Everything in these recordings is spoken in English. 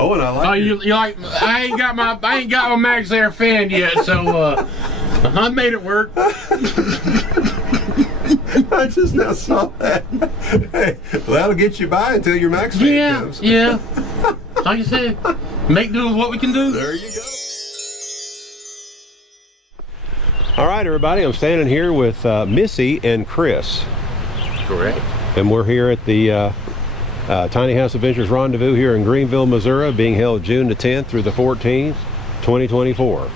Oh, and I like. Oh, you like? I ain't got my Max Air fan yet, so I made it work. I just now saw that. Hey, well, that'll get you by until your Max fan comes. Yeah. Like you said, make do with what we can do. There you go. All right, everybody, I'm standing here with Missy and Chris. Correct. And we're here at the Tiny House Adventures Rendezvous here in Greenville, Missouri, being held June the 10th through the 14th, 2024.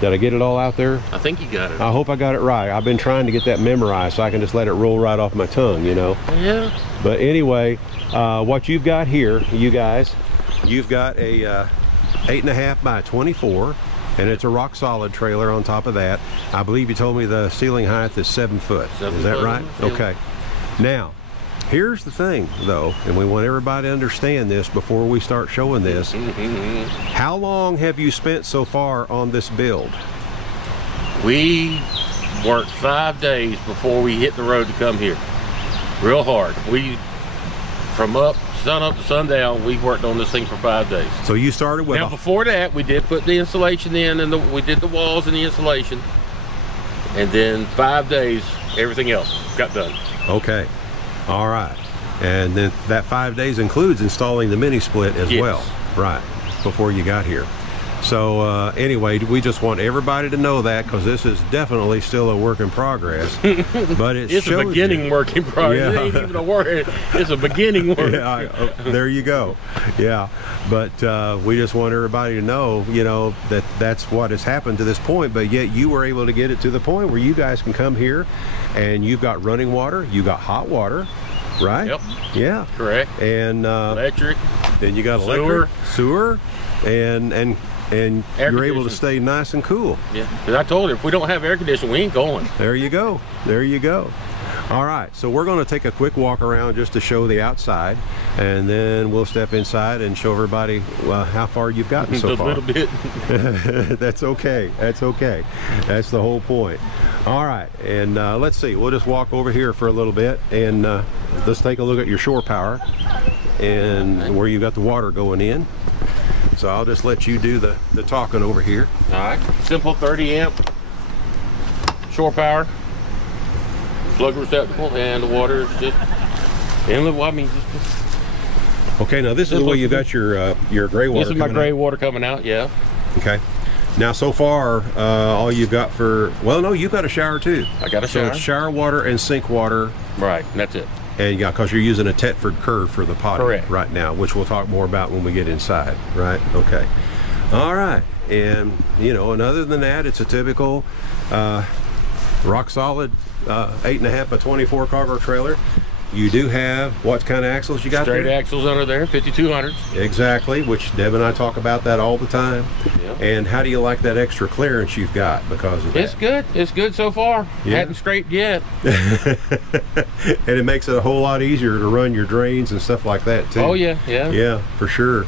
Did I get it all out there? I think you got it. I hope I got it right. I've been trying to get that memorized so I can just let it roll right off my tongue, you know? Yeah. But anyway, what you've got here, you guys, you've got a 8.5 by 24, and it's a rock solid trailer on top of that. I believe you told me the ceiling height is 7 foot. Is that right? Okay. Now, here's the thing, though, and we want everybody to understand this before we start showing this. How long have you spent so far on this build? We worked 5 days before we hit the road to come here. Real hard. From sun up to sundown, we worked on this thing for 5 days. So you started with... Now, before that, we did put the insulation in, and we did the walls and the insulation. And then 5 days, everything else got done. Okay. All right. And then that 5 days includes installing the mini split as well. Right. Before you got here. So anyway, we just want everybody to know that, because this is definitely still a work in progress. But it's a beginning work in progress. Yeah. It ain't even a work. It's a beginning work. Yeah, there you go. Yeah. But we just want everybody to know, you know, that that's what has happened to this point. But yet you were able to get it to the point where you guys can come here and you've got running water, you got hot water, right? Yep. Yeah. Correct. And electric. Then you got electric, sewer, and you're able to stay nice and cool. Yeah, because I told her, if we don't have air conditioning, we ain't going. There you go. There you go. All right, so we're going to take a quick walk around just to show the outside, and then we'll step inside and show everybody how far you've gotten so far. A little bit. That's okay. That's okay. That's the whole point. All right, and let's see. We'll just walk over here for a little bit, and let's take a look at your shore power and where you got the water going in. So I'll just let you do the talking over here. All right. Simple 30 amp shore power, plug receptacle, and the water is just Okay, now this is the way you got your gray water. This is my gray water coming out, yeah. Okay. Now so far, all you've got for, well, no, you've got a shower too. I got a shower. So it's shower water and sink water. Right, and that's it. And yeah, because you're using a Tetford curve for the potting right now, which we'll talk more about when we get inside, right? Okay. All right. And, you know, and other than that, it's a typical rock solid 8.5 by 24 cargo trailer. You do have, what kind of axles you got there? Straight axles under there, 5200s. Exactly, which Deb and I talk about that all the time. Yep. And how do you like that extra clearance you've got because of that? It's good. It's good so far. Yeah. Hadn't scraped yet. And it makes it a whole lot easier to run your drains and stuff like that too. Oh yeah, yeah. Yeah, for sure.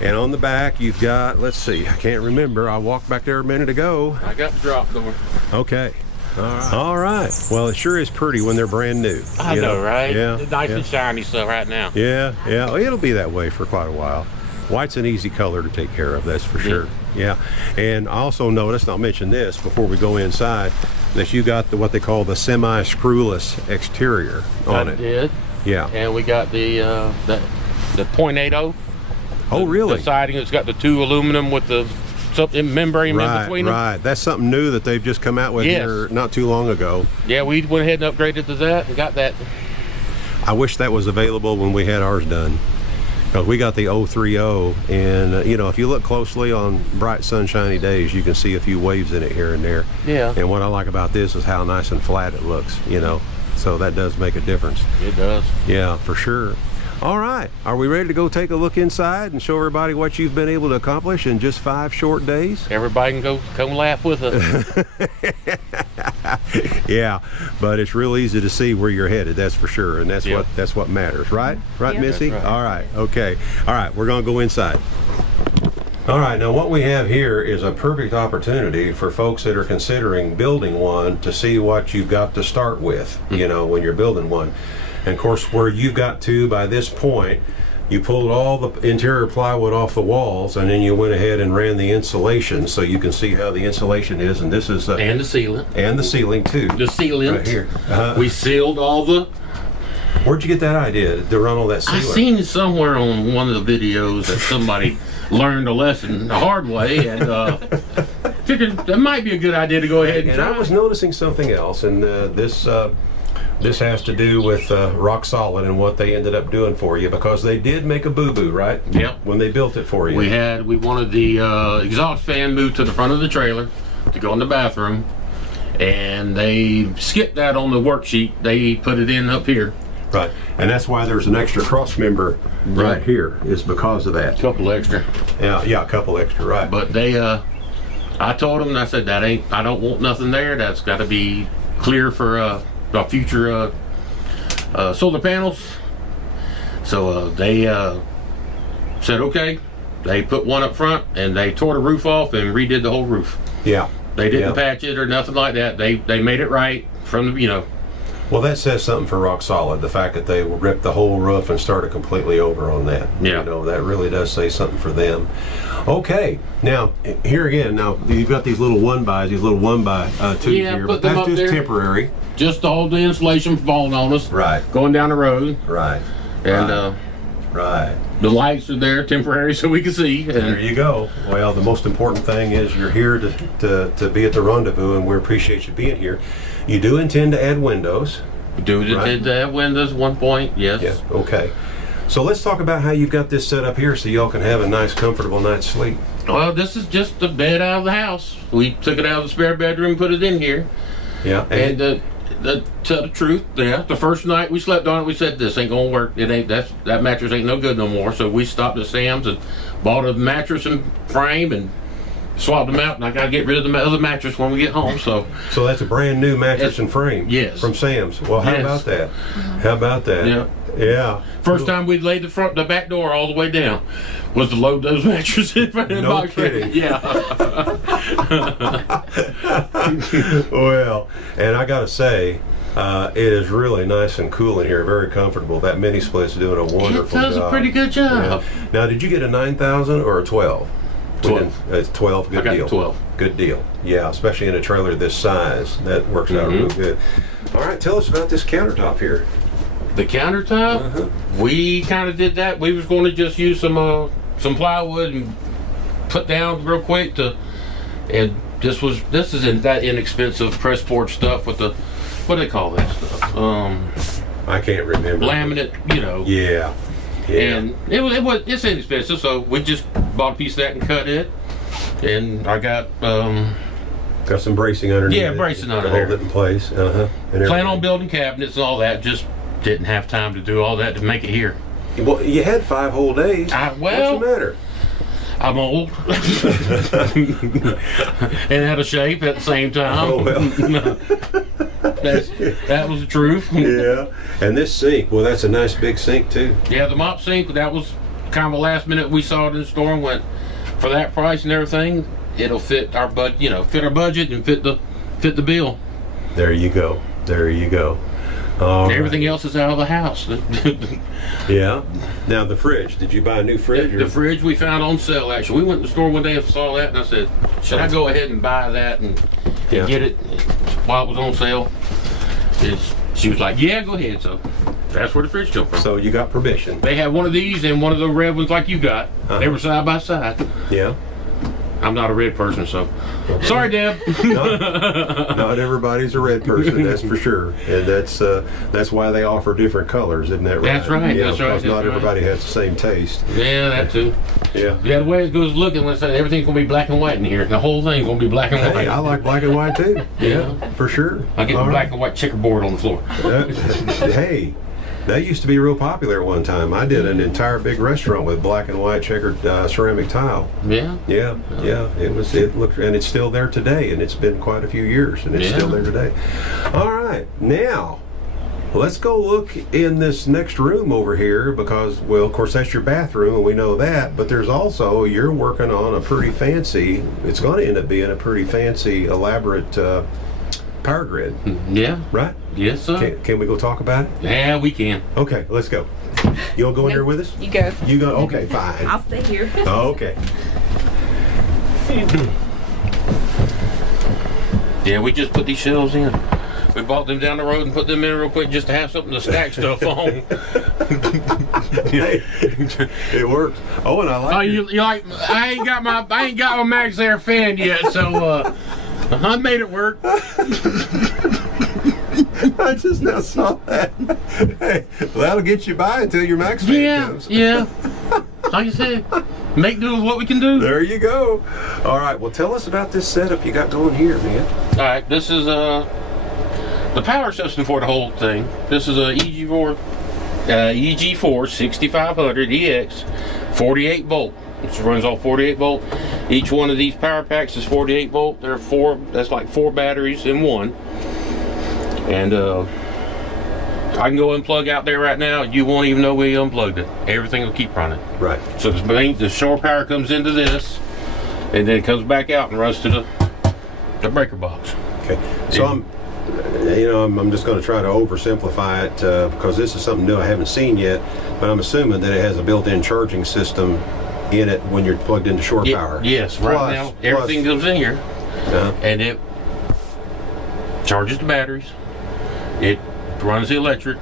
And on the back you've got, let's see, I can't remember. I walked back there a minute ago. I got the drop door. Okay. All right. Well, it sure is pretty when they're brand new. I know, right? Yeah. It's nice and shiny stuff right now. Yeah, yeah. Well, it'll be that way for quite a while. White's an easy color to take care of, that's for sure. Yeah. And I also noticed, and I'll mention this before we go inside, that you got what they call the semi-screwless exterior on it. I did. Yeah. And we got the .80. Oh, really? The siding has got the two aluminum with the membrane in between them. Right. That's something new that they've just come out with here not too long ago. Yeah, we went ahead and upgraded to that and got that. I wish that was available when we had ours done. Because we got the 030, and you know, if you look closely on bright sunshiny days, you can see a few waves in it here and there. Yeah. And what I like about this is how nice and flat it looks, you know. So that does make a difference. It does. Yeah, for sure. All right, are we ready to go take a look inside and show everybody what you've been able to accomplish in just 5 short days? Everybody can come laugh with us. Yeah, but it's real easy to see where you're headed, that's for sure, and that's what matters, right? Right, Missy? Right. All right, okay. All right, we're gonna go inside. All right, now what we have here is a perfect opportunity for folks that are considering building one to see what you've got to start with, you know, when you're building one. And of course, where you've got to by this point, You pulled all the interior plywood off the walls, and then you went ahead and ran the insulation, so you can see how the insulation is. And this is and the ceiling. And the ceiling too. The ceiling right here. We sealed all the. Where'd you get that idea to run all that sealer? I seen it somewhere on one of the videos that somebody learned a lesson the hard way, and figured that might be a good idea to go ahead and try. I was noticing something else, and this has to do with Rock Solid and what they ended up doing for you, because they did make a boo-boo, right? Yep. When they built it for you. We wanted the exhaust fan moved to the front of the trailer to go in the bathroom, and they skipped that on the worksheet. They put it in up here. Right, and that's why there's an extra cross member right here, is because of that. Couple extra. Yeah, a couple extra, right. But they, I told them, I said, I don't want nothing there. That's got to be clear for future solar panels. So they said okay. They put one up front, and they tore the roof off and redid the whole roof. Yeah. They didn't patch it or nothing like that. They made it right from the, Well, that says something for Rock Solid, the fact that they ripped the whole roof and started completely over on that. Yeah. That really does say something for them. Okay, now, here again, now, you've got these little 1x, these little 1x2s here, but that's just temporary. Just all the insulation falling on us. Right. Going down the road. Right. And right. The lights are there temporary so we can see. And there you go. Well, the most important thing is you're here to be at the rendezvous, and we appreciate you being here. You do intend to add windows. We do intend to add windows at one point, yes. Yeah, okay. So let's talk about how you've got this set up here so y'all can have a nice, comfortable night's sleep. Well, this is just the bed out of the house. We took it out of the spare bedroom and put it in here. Yeah. And to tell the truth, the first night we slept on it, we said, this ain't gonna work. It ain't, that mattress ain't no good no more. So we stopped at Sam's and bought a mattress and frame and swapped them out, and I gotta get rid of the other mattress when we get home. So that's a brand new mattress and frame. Yes. From Sam's. Well, how about that? How about that? Yeah. Yeah. First time we'd laid the back door all the way down was to load those mattresses in front of the No kidding. Yeah. Well, and I gotta say, it is really nice and cool in here, very comfortable. That mini split's doing a wonderful job. It does a pretty good job. Yeah. Now, did you get a 9,000 or a 12? 12. It's 12, good deal. 12. Good deal. Yeah, especially in a trailer this size. That works out real good. All right, tell us about this countertop here. The countertop, we kind of did that. We was going to just use some plywood and put down real quick and this isn't that inexpensive press board stuff with the, what do they call that stuff? I can't remember. Laminate, Yeah. And it's inexpensive, so we just bought a piece of that and cut it. And I got some bracing underneath. Yeah, bracing under to hold it in place. Plan on building cabinets and all that. Just didn't have time to do all that to make it here. Well, you had 5 whole days. What's the matter? I'm old and out of shape at the same time. Oh, well. That was the truth. Yeah. And this sink, well, that's a nice big sink too. Yeah, the mop sink, that was kind of a last minute. We saw it in the store and went, for that price and everything, it'll fit our fit our budget and fit the bill. There you go. There you go. Everything else is out of the house. Yeah. Now the fridge. Did you buy a new fridge? The fridge we found on sale, actually. We went to the store one day and saw that, and I said, should I go ahead and buy that and get it while it was on sale? She was like, yeah, go ahead. So that's where the fridge came from. So you got permission. They had one of these and one of the red ones like you got. They were side by side. Yeah. I'm not a red person, so sorry, Deb. Not everybody's a red person, that's for sure, and that's why they offer different colors, isn't that right? That's right. Yeah, that's right. Because not everybody has the same taste. Yeah, that too. Yeah. Yeah, the way it goes looking, let's say everything's gonna be black and white in here. The whole thing's gonna be black and white. Hey, I like black and white too. Yeah, for sure. I get the black and white checkerboard on the floor. Hey. That used to be real popular at one time. I did an entire big restaurant with black and white checkered ceramic tile. Yeah. Yeah. It looked, and it's still there today, and it's been quite a few years, and it's still there today. All right, now let's go look in this next room over here because, well, of course that's your bathroom, and we know that. But there's also, you're working on a pretty fancy. It's going to end up being a pretty fancy, elaborate power grid. Yeah. Right? Yes, sir. Can we go talk about it? Yeah, we can. Okay, let's go. You'll go in there with us? You go. You go? Okay, fine. I'll stay here. Okay. Yeah, we just put these shelves in. We bought them down the road and put them in real quick just to have something to stack stuff on. Hey, it works. Oh, and I like. Oh, you like? I ain't got my Max Air fan yet, so I made it work. I just now saw that. Hey, well, that'll get you by until your Max fan comes. Yeah. Like I said, make do with what we can do. There you go. All right. Well, tell us about this setup you got going here, man. All right. This is the power system for the whole thing. This is a EG4 6500 EX 48 volt. It runs off 48 volt. Each one of these power packs is 48 volt. There are four. That's like 4 batteries in one. And I can go unplug out there right now. You won't even know we unplugged it. Everything will keep running. Right. So the shore power comes into this, and then it comes back out and runs to the breaker box. Okay. So I'm just going to try to oversimplify it because this is something new I haven't seen yet. But I'm assuming that it has a built-in charging system in it when you're plugged into shore power. Yes. Right now, everything comes in here, and it charges the batteries. It runs the electric,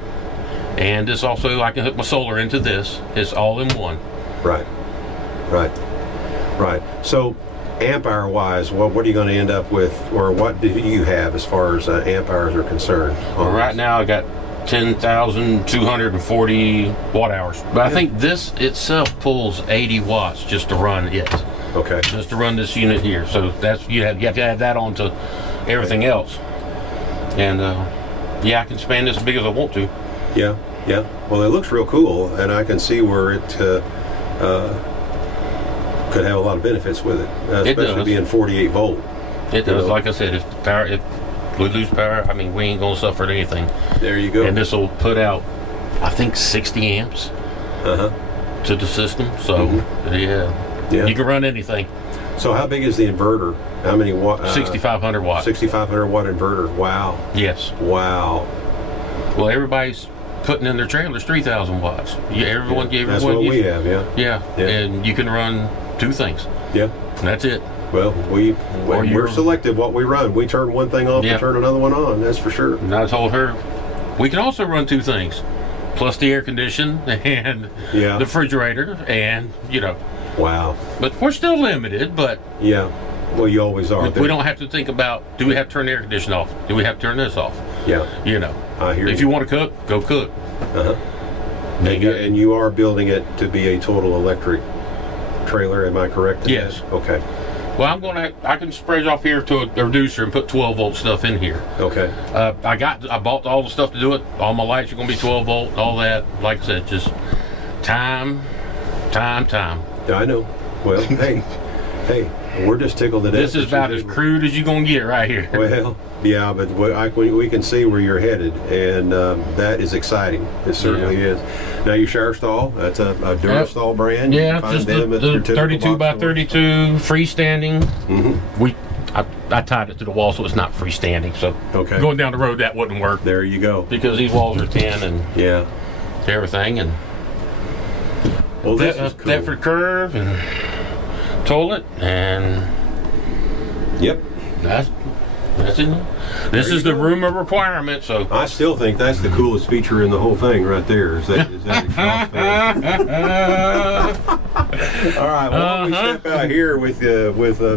and this also, I can hook my solar into this. It's all in one. Right. So amp hour wise, what are you going to end up with, or what do you have as far as amp hours are concerned? Well, right now I got 10,240 watt hours, but I think this itself pulls 80 watts just to run it. Okay. Just to run this unit here. So that's you have to add that on to everything else. And yeah, I can span this as big as I want to. Yeah. Well, it looks real cool, and I can see where it could have a lot of benefits with it, especially being 48 volt. It does. Like I said, if we lose power, I mean, we ain't gonna suffer at anything. There you go. And this will put out, I think, 60 amps to the system. So yeah, you can run anything. So how big is the inverter? How many watt? 6,500 watt. 6,500 watt inverter. Wow. Yes. Wow. Well, everybody's putting in their trailers 3,000 watts. Everyone. That's what we have. Yeah. And you can run 2 things. Yeah. And that's it. Well, we're selective what we run. We turn one thing off and turn another one on. That's for sure. And I told her we can also run 2 things, plus the air condition and the refrigerator, and Wow. But we're still limited. But yeah. Well, you always are. We don't have to think about, do we have to turn the air conditioner off? Do we have to turn this off? Yeah. I hear you. If you want to cook, go cook. And you are building it to be a total electric trailer, am I correct? Yes. Okay. Well, I can spread off here to a reducer and put 12 volt stuff in here. Okay. I bought all the stuff to do it. All my lights are going to be 12 volt, all that. Like I said, just time. Yeah, I know. Well, hey, we're just tickled to death. This is about as crude as you're going to get right here. Well, yeah, but we can see where you're headed, and that is exciting. It certainly is. Now, your shower stall, that's a Durastall brand. Yeah, just the 32 by 32 freestanding. I tied it to the wall so it's not freestanding. So going down the road, that wouldn't work. There you go. Because these walls are 10 and everything. And well, this is cool. That for curve and toilet, and that's it. This is the room of requirement. So I still think that's the coolest feature in the whole thing right there. Is that exhaust fan? All right, well, why don't we step out here with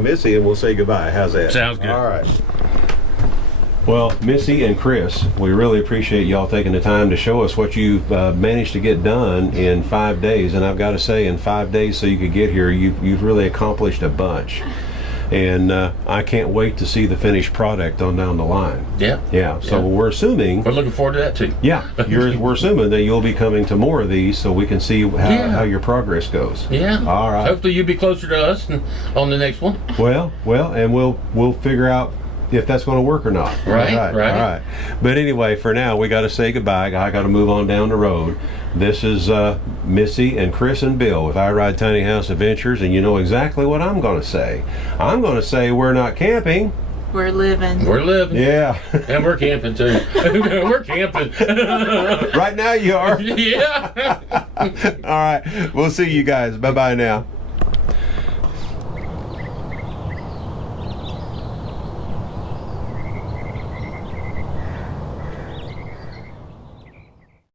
Missy and we'll say goodbye. How's that? Sounds good. All right. Well, Missy and Chris, we really appreciate y'all taking the time to show us what you've managed to get done in 5 days. And I've got to say, in 5 days so you could get here, you've really accomplished a bunch. And I can't wait to see the finished product on down the line. Yeah. So we're assuming... We're looking forward to that too. Yeah. We're assuming that you'll be coming to more of these so we can see how your progress goes. Yeah. All right. Hopefully you'll be closer to us on the next one. Well, and we'll figure out if that's going to work or not. Right. All right. But anyway, for now, we got to say goodbye. I got to move on down the road. This is Missy and Chris and Bill with I Ride Tiny House Adventures, and you know exactly what I'm going to say. I'm going to say we're not camping. We're living. We're living. Yeah. And we're camping too. We're camping. Right now you are. Yeah. All right. We'll see you guys. Bye-bye now.